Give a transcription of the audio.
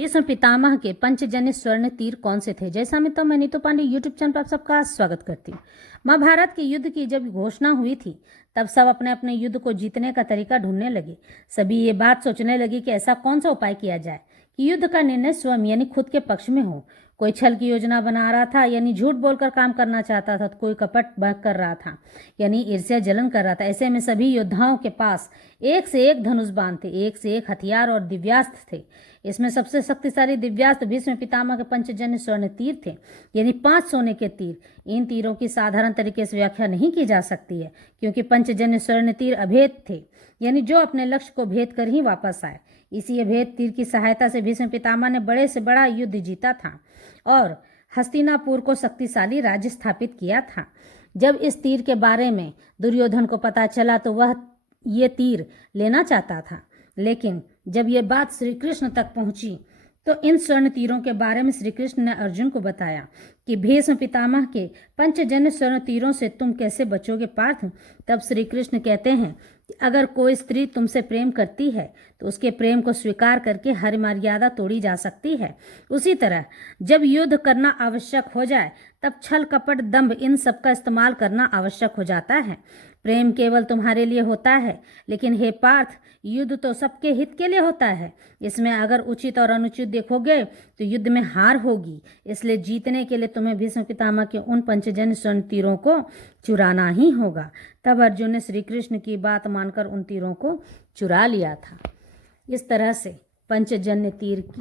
भीष्म पितामह के पंचजन्य स्वर्ण तीर कौन से थे? जैसा मित्रों, मैं नीतू पांडे यूट्यूब चैनल पर आप सबका स्वागत करती हूँ। महाभारत के युद्ध की जब घोषणा हुई थी तब सब अपने अपने युद्ध को जीतने का तरीका ढूंढने लगे। सभी ये बात सोचने लगे कि ऐसा कौन सा उपाय किया जाए कि युद्ध का निर्णय स्वयं यानी खुद के पक्ष में हो। कोई छल की योजना बना रहा था यानी झूठ बोलकर काम करना चाहता था, तो कोई कपट कर रहा था यानी ईर्ष्या जलन कर रहा था। ऐसे में सभी योद्धाओं के पास एक से एक धनुष बाण थे, एक से एक हथियार और दिव्यास्त्र थे। इसमें सबसे शक्तिशाली दिव्यास्त्र भीष्म पितामह के पंचजन्य स्वर्ण तीर थे, यानी 5 सोने के तीर। इन तीरों की साधारण तरीके से व्याख्या नहीं की जा सकती है, क्योंकि पंचजन्य स्वर्ण तीर अभेद थे, यानी जो अपने लक्ष्य को भेद कर ही वापस आए। इसी अभेद तीर की सहायता से भीष्म पितामह ने बड़े से बड़ा युद्ध जीता था और हस्तिनापुर को शक्तिशाली राज्य स्थापित किया था। जब इस तीर के बारे में दुर्योधन को पता चला तो वह ये तीर लेना चाहता था, लेकिन जब ये बात श्री कृष्ण तक पहुंची तो इन स्वर्ण तीरों के बारे में श्री कृष्ण ने अर्जुन को बताया कि भीष्म पितामह के पंचजन्य स्वर्ण तीरों से तुम कैसे बचोगे पार्थ। तब श्री कृष्ण कहते हैं कि अगर कोई स्त्री तुमसे प्रेम करती है तो उसके प्रेम को स्वीकार करके हर मर्यादा तोड़ी जा सकती है। उसी तरह जब युद्ध करना आवश्यक हो जाए तब छल कपट दंभ इन सब का इस्तेमाल करना आवश्यक हो जाता है। प्रेम केवल तुम्हारे लिए होता है, लेकिन हे पार्थ, युद्ध तो सबके हित के लिए होता है। इसमें अगर उचित और अनुचित देखोगे तो युद्ध में हार होगी। इसलिए जीतने के लिए तुम्हें भीष्म पितामह के उन पंचजन्य स्वर्ण तीरों को चुराना ही होगा। तब अर्जुन ने श्री कृष्ण की बात मानकर उन तीरों को चुरा लिया था। इस तरह से पंचजन्य तीर की